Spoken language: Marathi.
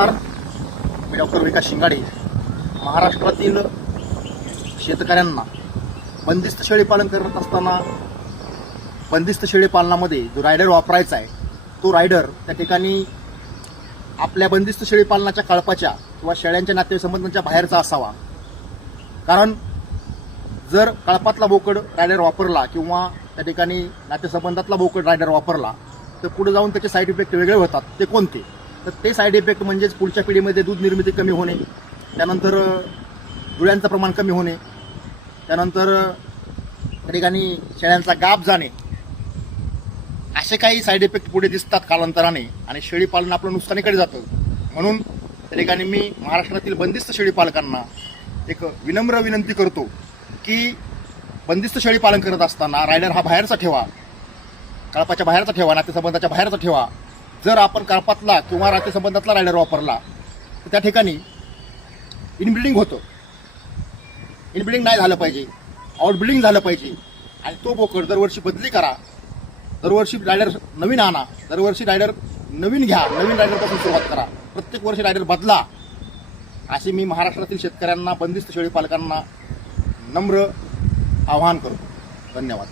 नमस्कार, मी डॉक्टर विकास शिंगाडे. महाराष्ट्रातील शेतकऱ्यांना बंदिस्त शेळीपालन करत असताना बंदिस्त शेळीपालनामध्ये जो रायडर वापरायचा आहे तो रायडर त्या ठिकाणी आपल्या बंदिस्त शेळीपालनाच्या कळपाच्या किंवा शेळ्यांच्या नातेसंबंधांच्या बाहेरचा असावा. कारण जर कळपातला बोकड रायडर वापरला किंवा त्या ठिकाणी नातेसंबंधातला बोकड रायडर वापरला तर पुढे जाऊन त्याचे साईड इफेक्ट वेगळे होतात. ते कोणते? तर ते साईड इफेक्ट म्हणजेच पुढच्या पिढीमध्ये दूध निर्मिती कमी होणे, त्यानंतर जुळ्यांचं प्रमाण कमी होणे, त्यानंतर त्या ठिकाणी शेळ्यांचा गाभ जाणे, असे काही साईड इफेक्ट पुढे दिसतात कालांतराने आणि शेळीपालन आपलं नुकसानीकडे जातं. म्हणून त्या ठिकाणी मी महाराष्ट्रातील बंदिस्त शेळीपालकांना एक विनम्र विनंती करतो की बंदिस्त शेळीपालन करत असताना रायडर हा बाहेरचा ठेवा, कळपाच्या बाहेरचा ठेवा, नातेसंबंधाच्या बाहेरचा ठेवा. जर आपण कळपातला किंवा नातेसंबंधातला रायडर वापरला तर त्या ठिकाणी इनब्रिडिंग होतं. इनब्रिडिंग नाही झालं पाहिजे, आउटब्रिडिंग झालं पाहिजे. आणि तो बोकड दरवर्षी बदली करा, दरवर्षी रायडर नवीन आणा, दरवर्षी रायडर नवीन घ्या, नवीन रायडरपासून सुरुवात करा, प्रत्येक वर्षी रायडर बदला. असे मी महाराष्ट्रातील शेतकऱ्यांना, बंदिस्त शेळीपालकांना नम्र आवाहन करतो. धन्यवाद.